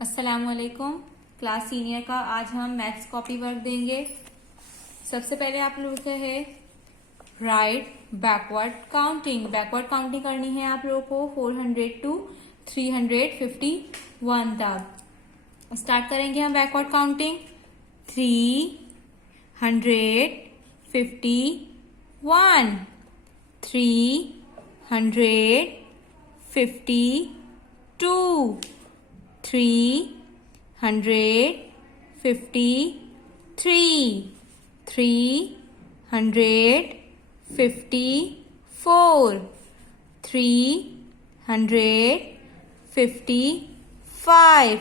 अस्सलामुअलैकुम। Class senior का आज हम मैथ्स कॉपी वर्क देंगे। सबसे पहले आप लोगों से है right backward counting. Backward counting करनी है आप लोगों को 400 टू 351 तक। स्टार्ट करेंगे हम बैकवर्ड काउंटिंग। 351 352 353 354 355।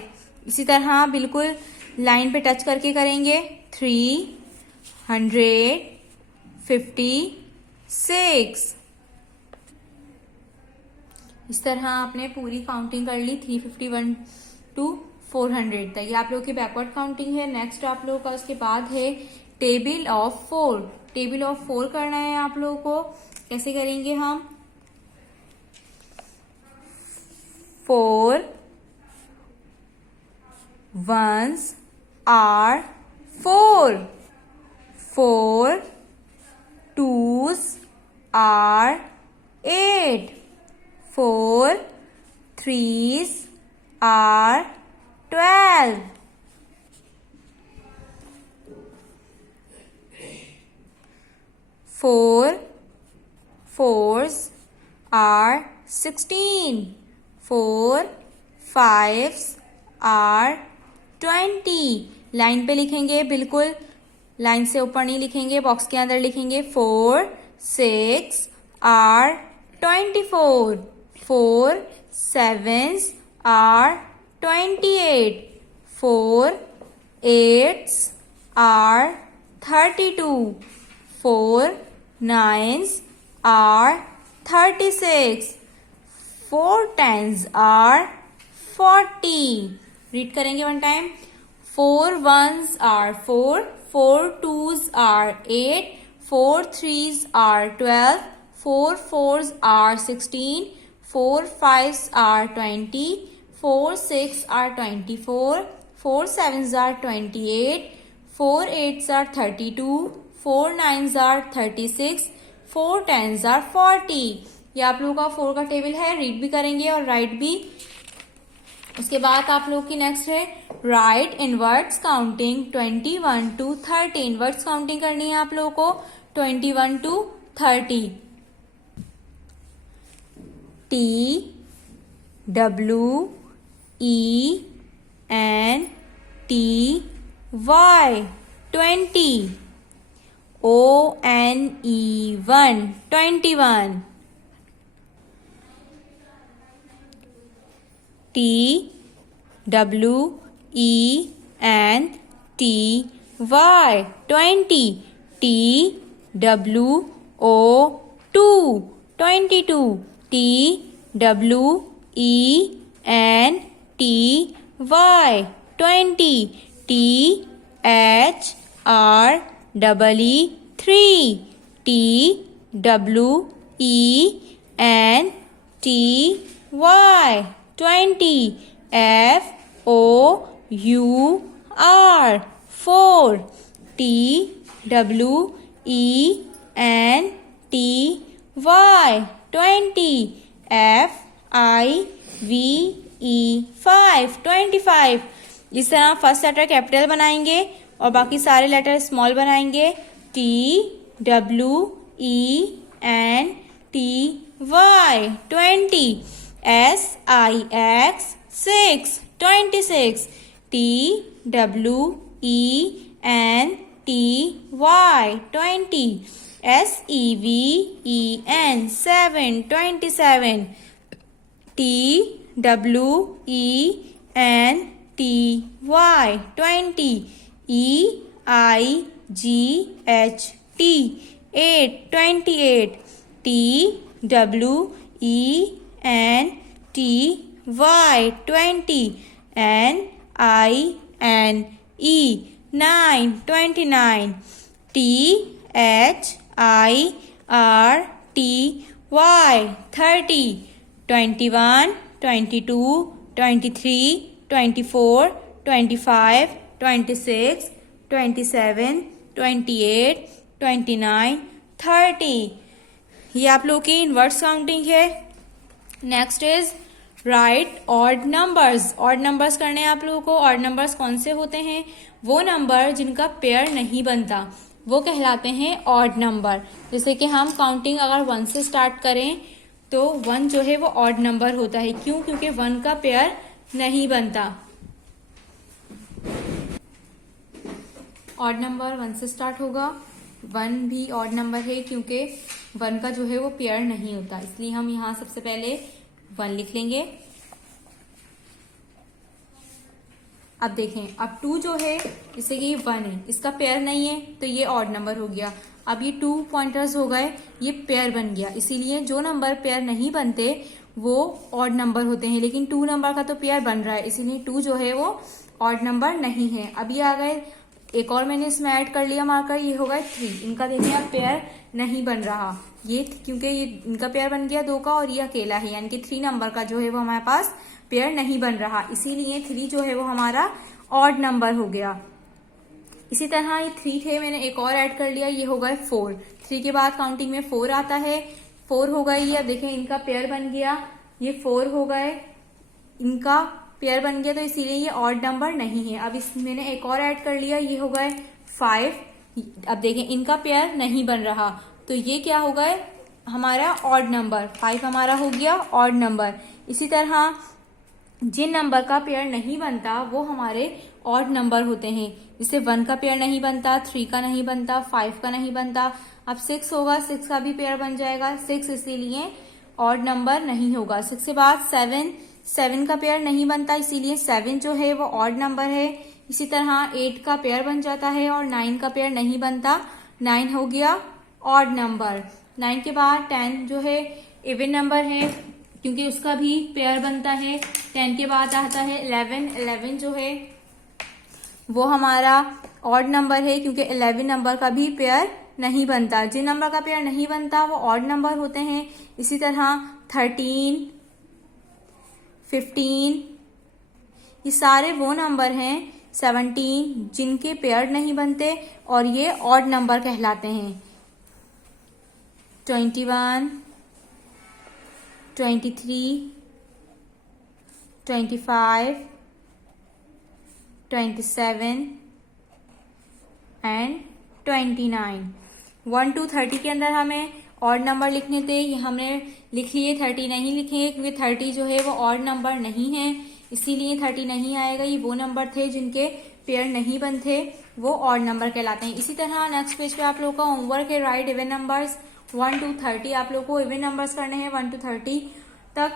इसी तरह बिल्कुल लाइन पे टच करके करेंगे। 356। इस तरह आपने पूरी काउंटिंग कर ली 351 टू 400 तक। ये आप लोगों की बैकवर्ड काउंटिंग है। नेक्स्ट आप लोगों का उसके बाद है टेबल ऑफ 4। टेबल ऑफ 4 करना है आप लोगों को। कैसे करेंगे हम? 4 ones are 4, 4 twos are 8, 4 threes are 12, 4 fours are 16, 4 fives are 20। Line पे लिखेंगे, बिल्कुल लाइन से ऊपर नहीं लिखेंगे, बॉक्स के अंदर लिखेंगे। 4 6 are 24, 4 sevens are 28, 4 eights are 32, 4 nines are 36, 4 tens are 40। Read करेंगे one time. 4 ones are 4, 4 twos are 8, 4 threes are 12, 4 fours are 16, 4 fives are 20, 4 six are 24, 4 sevens are 28, 4 eights are 32, 4 nines are 36, 4 tens are 40। ये आप लोगों का 4 का table है। Read भी करेंगे और राइट भी। उसके बाद आप लोग की नेक्स्ट है right inverse counting 21 to 30। Inverse counting करनी है आप लोगों को 21 to 30। TWENTY 20, ONE1 21, TWENTY 20, TWO2 22, TWENTY 20, THREE3, TWENTY 20, FOUR 4, TWENTY 20, FIVE 25। इस तरह फर्स्ट लेटर कैपिटल बनाएंगे और बाकी सारे लेटर स्मॉल बनाएंगे। TWENTY 20, SIX 6 26, TWENTY 20, SEVEN 7 27, TWENTY 20, EIGHT 8 28, TWENTY 20, NINE 9 29, THIRTY 30, 21 22 23 24, 25, 26, 27, 28, 29, 30। ये आप लोग की इनवर्स काउंटिंग है। Next is right odd numbers. Odd numbers करने हैं आप लोगों को। ऑड नंबर्स कौन से होते हैं? वो नंबर जिनका पेयर नहीं बनता वो कहलाते हैं ऑड नंबर। जैसे कि हम काउंटिंग अगर 1 से स्टार्ट करें तो 1 जो है वो ऑड नंबर होता है। क्यों? क्योंकि 1 का पेयर नहीं बनता। ऑड नंबर 1 से स्टार्ट होगा। 1 भी ऑड नंबर है क्योंकि 1 का जो है वो पेयर नहीं होता, इसलिए हम यहाँ सबसे पहले 1 लिख लेंगे। अब देखें, अब 2 जो है, जैसे कि 1 है, इसका पेयर नहीं है तो ये ऑड नंबर हो गया। अब ये 2 पॉइंटर्स हो गए, ये पेयर बन गया। इसीलिए जो नंबर पेयर नहीं बनते वो ऑड नंबर होते हैं, लेकिन 2 नंबर का तो पेयर बन रहा है, इसीलिए 2 जो है वो ऑड नंबर नहीं है। अब ये आ गए, एक और मैंने इसमें ऐड कर लिया मार्कर, ये हो गए 3। इनका देखिए अब पेयर नहीं बन रहा, ये क्योंकि ये इनका पेयर बन गया 2 का और ये अकेला है, यानी कि 3 नंबर का जो है वो हमारे पास पेयर नहीं बन रहा, इसीलिए 3 जो है वो हमारा ऑड नंबर हो गया। इसी तरह ये 3 थे, मैंने एक और ऐड कर लिया, ये हो गए 4। 3 के बाद काउंटिंग में 4 आता है, 4 हो गए ये। अब देखें इनका पेयर बन गया, ये 4 हो गए, इनका पेयर बन गया, तो इसीलिए ये ऑड नंबर नहीं है। अब इस मैंने एक और ऐड कर लिया, ये हो गए 5। अब देखें इनका पेयर नहीं बन रहा, तो ये क्या हो गए हमारा ऑड नंबर। 5 हमारा हो गया ऑड नंबर। इसी तरह जिन नंबर का पेयर नहीं बनता वो हमारे ऑड नंबर होते हैं। जैसे 1 का पेयर नहीं बनता, 3 का नहीं बनता, 5 का नहीं बनता। अब 6 होगा, 6 का भी पेयर बन जाएगा, 6 इसीलिए ऑड नंबर नहीं होगा। 6 के बाद 7 का पेयर नहीं बनता, इसीलिए 7 जो है वो ऑड नंबर है। इसी तरह 8 का पेयर बन जाता है और 9 का पेयर नहीं बनता, 9 हो गया ऑड नंबर। 9 के बाद 10 जो है इवन नंबर है क्योंकि उसका भी पेयर बनता है। 10 के बाद आता है 11 जो है वो हमारा ऑड नंबर है क्योंकि 11 नंबर का भी पेयर नहीं बनता। जिन नंबर का पेयर नहीं बनता वो ऑड नंबर होते हैं। इसी तरह 13, 15 ये सारे वो नंबर हैं, 17 जिनके पेयर नहीं बनते और ये ऑड नंबर कहलाते हैं। 21, 23, 25, 27 एंड 29। 1 to 30 के अंदर हमें ऑड नंबर लिखने थे, ये हमने लिख लिए। 30 नहीं लिखेंगे क्योंकि 30 जो है वो ऑड नंबर नहीं है, इसीलिए 30 नहीं आएगा। ये वो नंबर थे जिनके पेयर नहीं बनते, वो ऑड नंबर कहलाते हैं। इसी तरह नेक्स्ट पेज पे आप लोगों का होमवर्क है राइट इवन नंबर्स 1 to 30। आप लोग को इवन नंबर्स करने हैं 1 to 30 तक।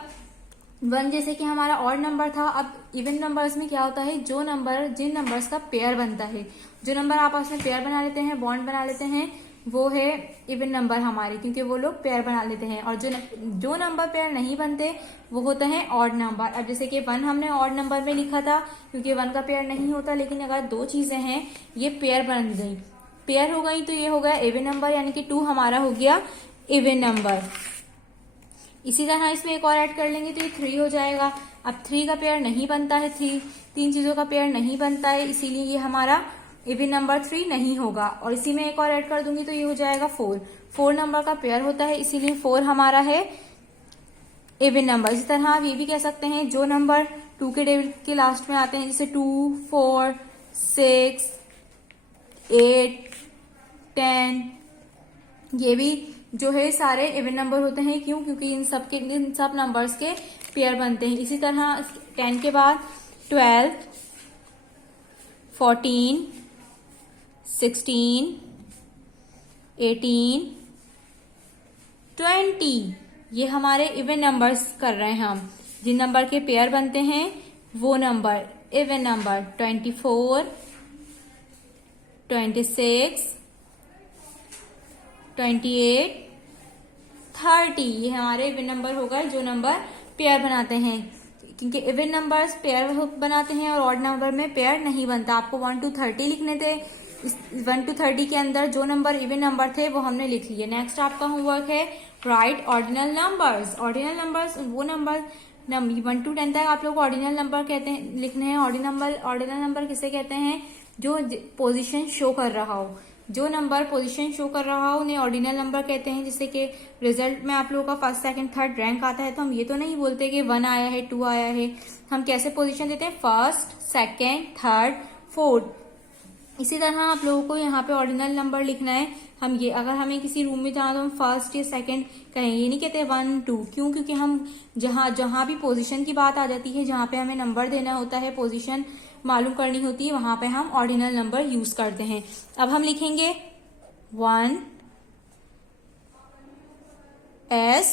1 जैसे कि हमारा ऑड नंबर था, अब इवन नंबर्स में क्या होता है, जिन नंबर्स का पेयर बनता है, जो नंबर आपस में पेयर बना लेते हैं, बॉन्ड बना लेते हैं, वो है इवन नंबर हमारे, क्योंकि वो लोग पेयर बना लेते हैं। और जो नंबर पेयर नहीं बनते वो होते हैं ऑड नंबर। अब जैसे कि 1 हमने ऑड नंबर में लिखा था क्योंकि 1 का पेयर नहीं होता, लेकिन अगर 2 चीजें हैं ये पेयर बन गई, पेयर हो गई, तो ये हो गया इवन नंबर, यानी कि 2 हमारा हो गया इवन नंबर। इसी तरह इसमें एक और ऐड कर लेंगे तो ये 3 हो जाएगा। अब 3 का पेयर नहीं बनता है, 3 चीजों का पेयर नहीं बनता है, इसीलिए ये हमारा इवन नंबर 3 नहीं होगा। और इसी में एक और ऐड कर दूंगी तो ये हो जाएगा 4 नंबर का पेयर होता है, इसीलिए 4 हमारा है इवन नंबर। इसी तरह आप ये भी कह सकते हैं जो नंबर 2 के डिजिट के लास्ट में आते हैं, जैसे 2, 4, 6, 8, 10, ये भी जो है सारे इवन नंबर होते हैं। क्यों? क्योंकि इन सब नंबर्स के पेयर बनते हैं। इसी तरह 10 के बाद 12, 14, 16, 18, 20 ये हमारे इवन नंबर्स कर रहे हैं हम। जिन नंबर के पेयर बनते हैं वो नंबर इवन नंबर 24, 26, 28, 30 ये हमारे इवन नंबर हो गए जो नंबर पेयर बनाते हैं, क्योंकि इवन नंबर्स पेयर बनाते हैं और ऑड नंबर में पेयर नहीं बनता। आपको 1 to 30 लिखने थे, इस 1 to 30 के अंदर जो नंबर इवन नंबर थे वो हमने लिख लिए। नेक्स्ट आपका होमवर्क है right ordinal numbers. Ordinal numbers वो नंबर 1 to 10 तक आप लोग ऑर्डिनल नंबर कहते हैं, लिखने हैं। ऑर्डिनल नंबर किसे कहते हैं? जो पोजीशन शो कर रहा हो, जो नंबर पोजीशन शो कर रहा हो उन्हें ऑर्डिनल नंबर कहते हैं। जैसे कि रिजल्ट में आप लोगों का 1st, 2nd, 3rd रैंक आता है तो हम ये तो नहीं बोलते कि 1 आया है, 2 आया है। हम कैसे पोजीशन देते हैं? 1st, 2nd, 3rd, 4th। इसी तरह आप लोगों को यहाँ पे ऑर्डिनल नंबर लिखना है। हम ये अगर हमें किसी रूम में जाना तो हम 1st या 2nd कहें, ये नहीं कहते 1, 2। क्यों? क्योंकि हम जहां भी पोजीशन की बात आ जाती है, जहां पे हमें नंबर देना होता है, पोजीशन मालूम करनी होती है, वहां पे हम ऑर्डिनल नंबर यूज करते हैं। अब हम लिखेंगे 1 S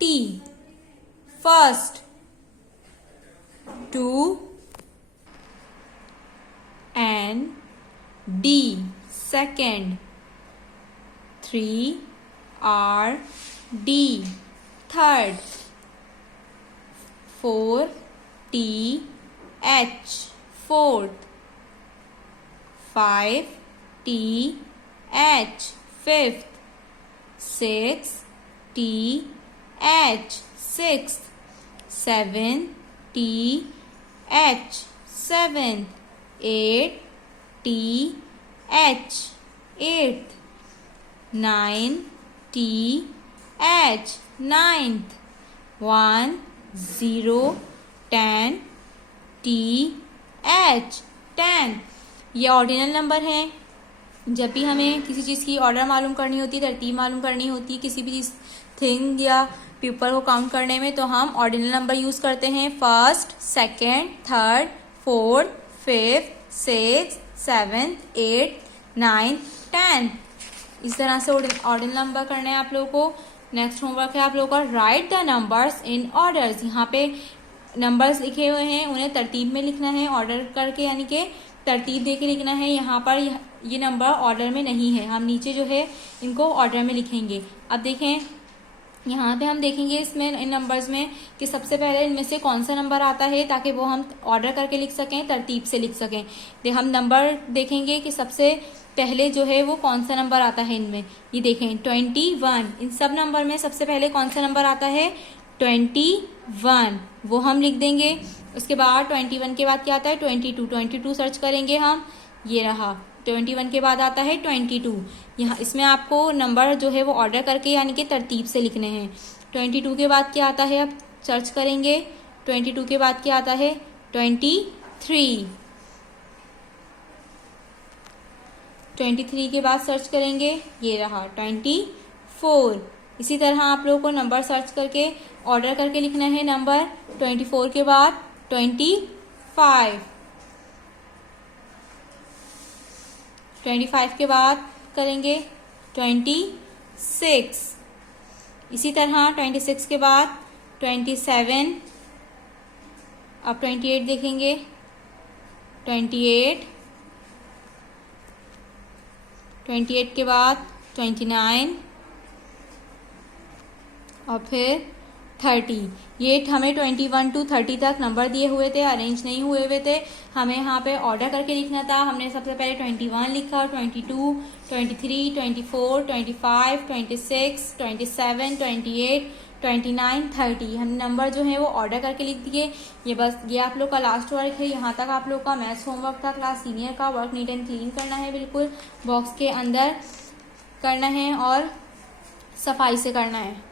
T first, 2 N D second, 3 R D third, 4 T H fourth, 5 T H fifth, 6 T H sixth, 7 T H seventh, 8 T H eighth, 9 T H ninth, 1 0 10 T H 10। ये ordinal number हैं। जब भी हमें किसी चीज़ की order मालूम करनी होती है, तरतीब मालूम करनी होती है, किसी भी चीज़ थिंग या पीपल को काउंट करने में, तो हम ऑर्डिनल नंबर यूज़ करते हैं। 1st, 2nd, 3rd, 4th, 5th, 6th, 7th, 8th, 9th, 10th। इस तरह से ऑर्डिनल नंबर करने हैं आप लोगों को। नेक्स्ट होमवर्क है आप लोगों का right the numbers in orders. यहाँ पे नंबर्स लिखे हुए हैं, उन्हें तरतीब में लिखना है, ऑर्डर करके, यानी कि तरतीब दे के लिखना है। यहाँ पर ये नंबर ऑर्डर में नहीं है, हम नीचे जो है इनको ऑर्डर में लिखेंगे। अब देखें, यहाँ पे हम देखेंगे इसमें इन नंबर्स में कि सबसे पहले इनमें से कौन सा नंबर आता है, ताकि वो हम ऑर्डर करके लिख सकें, तरतीब से लिख सकें। हम नंबर देखेंगे कि सबसे पहले जो है वो कौन सा नंबर आता है इनमें। ये देखें 21, इन सब नंबर में सबसे पहले कौन सा नंबर आता है? 21, वो हम लिख देंगे। उसके बाद 21 के बाद क्या आता है? 22 सर्च करेंगे हम, ये रहा 21 के बाद आता है 22। यहाँ इसमें आपको नंबर जो है वो ऑर्डर करके यानी कि तरतीब से लिखने हैं। 22 के बाद क्या आता है? अब सर्च करेंगे। 22 के बाद क्या आता है? 23। 23 के बाद सर्च करेंगे, ये रहा 24। इसी तरह आप लोगों को नंबर सर्च करके ऑर्डर करके लिखना है नंबर। 24 के बाद 25, 25 के बाद करेंगे 26। इसी तरह 26 के बाद 27। अब 28 देखेंगे, 28, 28 के बाद 29 और फिर 30। ये हमें 21 to 30 तक नंबर दिए हुए थे, अरेंज नहीं हुए हुए थे, हमें यहाँ पे ऑर्डर करके लिखना था। हमने सबसे पहले 21 लिखा, 22, 23, 24, 25, 26, 27, 28, 29, 30। हम नंबर जो है वो ऑर्डर करके लिख दिए। ये आप लोग का लास्ट वर्क है। यहाँ तक आप लोग का मैथ्स होमवर्क था क्लास सीनियर का। वर्क नीट एंड क्लीन करना है, बिल्कुल बॉक्स के अंदर करना है और सफाई से करना है।